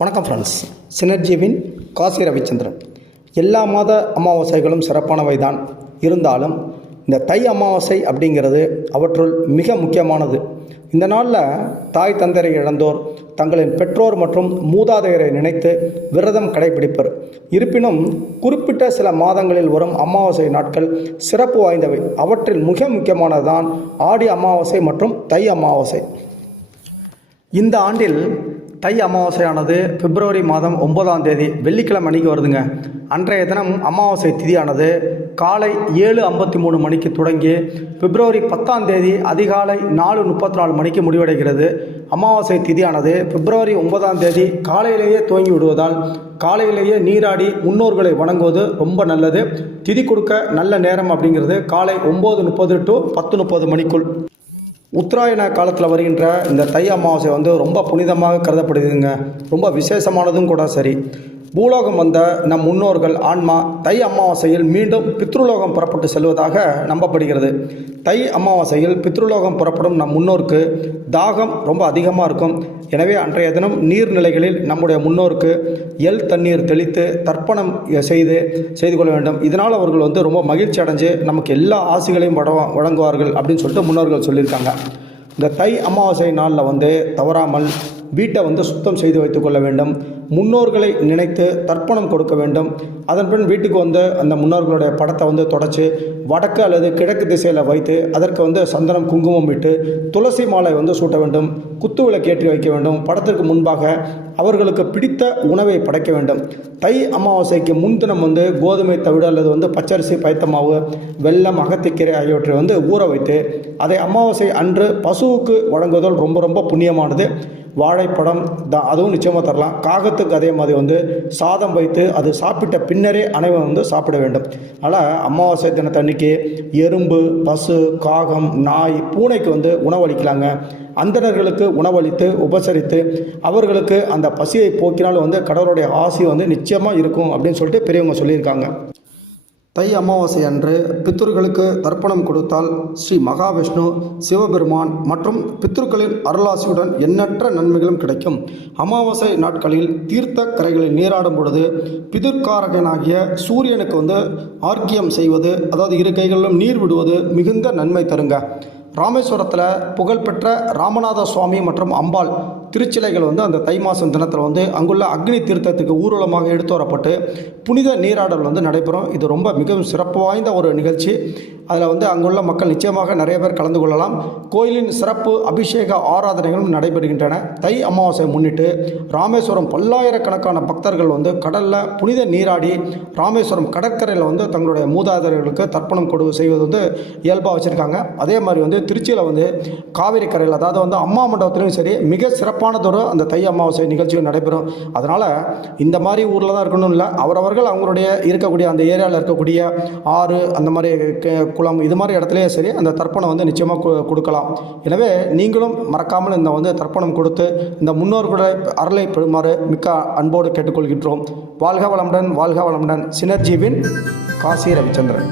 வணக்கம் ஃப்ரெண்ட்ஸ் சினர்ஜிவின் காசி ரவிச்சந்திரன். எல்லா மாத அமாவாசைகளும் சிறப்பானவை தான் இருந்தாலும் இந்த தை அமாவாசை அப்படிங்கிறது அவற்றுள் மிக முக்கியமானது. இந்த நாளில் தாய் தந்தையை இழந்தோர் தங்களின் பெற்றோர் மற்றும் மூதாதையரை நினைத்து விரதம் கடைபிடிப்பர். இருப்பினும் குறிப்பிட்ட சில மாதங்களில் வரும் அமாவாசை நாட்கள் சிறப்பு வாய்ந்தவை. அவற்றில் மிக முக்கியமானதுதான் ஆடி அமாவாசை மற்றும் தை அமாவாசை. இந்த ஆண்டில் தை அமாவாசையானது பிப்ரவரி மாதம் ஒன்பதாம் தேதி வெள்ளிக்கிழமை அன்னைக்கு வருதுங்க. அன்றைய தினம் அமாவாசை திதியானது காலை ஏழு ஐம்பத்தி மூணு மணிக்கு தொடங்கி பிப்ரவரி பத்தாம் தேதி அதிகாலை நாலு முப்பத்தி நாலு மணிக்கு முடிவடைகிறது. அமாவாசை திதியானது பிப்ரவரி ஒன்பதாம் தேதி காலையிலேயே துவங்கி விடுவதால் காலையிலேயே நீராடி முன்னோர்களை வணங்குவது ரொம்ப நல்லது. திதி கொடுக்க நல்ல நேரம் அப்படிங்கிறது காலை ஒம்பது முப்பது டு பத்து முப்பது மணிக்குள். உத்தராயண காலத்தில் வருகின்ற இந்த தை அமாவாசை வந்து ரொம்ப புனிதமாக கருதப்படுதுங்க. ரொம்ப விசேஷமானதும் கூட சரி. பூலோகம் வந்த நம் முன்னோர்கள் ஆன்மா தை அமாவாசையில் மீண்டும் பித்ருலோகம் புறப்பட்டு செல்வதாக நம்பப்படுகிறது. தை அமாவாசையில் பித்ருலோகம் புறப்படும் நம் முன்னோருக்கு தாகம் ரொம்ப அதிகமாக இருக்கும். எனவே அன்றைய தினம் நீர்நிலைகளில் நம்முடைய முன்னோருக்கு எல் தண்ணீர் தெளித்து தர்ப்பணம் செய்து செய்து கொள்ள வேண்டும். இதனால் அவர்கள் வந்து ரொம்ப மகிழ்ச்சி அடைஞ்சு நமக்கு எல்லா ஆசைகளையும் வழங்குவார்கள் அப்படின்னு சொல்லிட்டு முன்னோர்கள் சொல்லியிருக்காங்க. இந்த தை அமாவாசை நாளில் வந்து தவறாமல் வீட்டை வந்து சுத்தம் செய்து வைத்துக் கொள்ள வேண்டும். முன்னோர்களை நினைத்து தர்ப்பணம் கொடுக்க வேண்டும். அதன் பின் வீட்டுக்கு வந்து அந்த முன்னோர்களுடைய படத்தை வந்து தொடச்சி வடக்கு அல்லது கிழக்கு திசையில் வைத்து அதற்கு வந்து சந்தனம் குங்குமம் இட்டு துளசி மாலை வந்து சூட்ட வேண்டும். குத்து விளக்கேற்றி வைக்க வேண்டும். படத்திற்கு முன்பாக அவர்களுக்கு பிடித்த உணவை படைக்க வேண்டும். தை அமாவாசைக்கு முன்தினம் வந்து கோதுமை தவிடு அல்லது வந்து பச்சரிசி பயத்தமாவு வெள்ளம் வெல்லம் அகத்திக்கீரை ஆகியவற்றை வந்து ஊற வைத்து அதை அமாவாசை அன்று பசுவுக்கு வழங்குவதால் ரொம்ப ரொம்ப புண்ணியமானது. வாழைப்பழம் தான் அதுவும் நிச்சயமாக தரலாம். காகத்துக்கு அதே மாதிரி வந்து சாதம் வைத்து அது சாப்பிட்ட பின்னரே அனைவரும் வந்து சாப்பிட வேண்டும். அதனால் அமாவாசை தினத்தன்னைக்கு எறும்பு பசு காகம் நாய் பூனைக்கு வந்து உணவளிக்கலாங்க. அந்தணர்களுக்கு உணவளித்து உபசரித்து அவர்களுக்கு அந்த பசியை போக்கினாலும் வந்து கடவுளுடைய ஆசி வந்து நிச்சயமாக இருக்கும் அப்படின்னு சொல்லிட்டு பெரியவங்க சொல்லியிருக்காங்க. தை அமாவாசை அன்று பித்தர்களுக்கு தர்ப்பணம் கொடுத்தால் ஸ்ரீ மகாவிஷ்ணு சிவபெருமான் மற்றும் பித்தர்களின் அருளாசியுடன் எண்ணற்ற நன்மைகளும் கிடைக்கும். அமாவாசை நாட்களில் தீர்த்த கரைகளில் நீராடும் பொழுது பிதிர்காரகனாகிய சூரியனுக்கு வந்து ஆர்க்கியம் செய்வது அதாவது இரு கைகளிலும் நீர் விடுவது மிகுந்த நன்மை தருங்க. ராமேஸ்வரத்தில் புகழ்பெற்ற ராமநாத சுவாமி மற்றும் அம்பாள் திருச்சிலைகள் வந்து அந்த தை மாதம் தினத்தில் வந்து அங்குள்ள அக்னி தீர்த்தத்துக்கு ஊர்வலமாக எடுத்து வரப்பட்டு புனித நீராடல் வந்து நடைபெறும். இது ரொம்ப மிகவும் சிறப்பு வாய்ந்த ஒரு நிகழ்ச்சி. அதில் வந்து அங்குள்ள மக்கள் நிச்சயமாக நிறைய பேர் கலந்து கொள்ளலாம். கோயிலின் சிறப்பு அபிஷேக ஆராதனைகளும் நடைபெறுகின்றன. தை அமாவாசை முன்னிட்டு ராமேஸ்வரம் பல்லாயிரக்கணக்கான பக்தர்கள் வந்து கடலில் புனித நீராடி ராமேஸ்வரம் கடற்கரையில் வந்து தங்களுடைய மூதாதையர்களுக்கு தர்ப்பணம் கொடு செய்வது வந்து இயல்பாக வச்சுருக்காங்க. அதே மாதிரி வந்து திருச்சியில் வந்து காவிரி கரையில் அதாவது வந்து அம்மா மண்டபத்திலையும் சரி மிக சிறப்பு சிறப்பானதொரு அந்த தை அமாவாசை நிகழ்ச்சிகள் நடைபெறும். அதனால் இந்த மாதிரி ஊரில் தான் இருக்கணும் இல்லை. அவரவர்கள் அவங்களுடைய இருக்கக்கூடிய அந்த ஏரியாவில் இருக்கக்கூடிய ஆறு அந்த மாதிரி குளம் இது மாதிரி இடத்துலையே சரி அந்த தர்ப்பணம் வந்து நிச்சயமாக கொடுக்கலாம். எனவே நீங்களும் மறக்காமல் இந்த வந்து தர்ப்பணம் கொடுத்து இந்த முன்னோர்களுடைய அருளை பெறுமாறு மிக்க அன்போடு கேட்டுக்கொள்கின்றோம். வாழ்க வளமுடன் வாழ்க வளமுடன். சினர்ஜீவின் காசி ரவிச்சந்திரன்.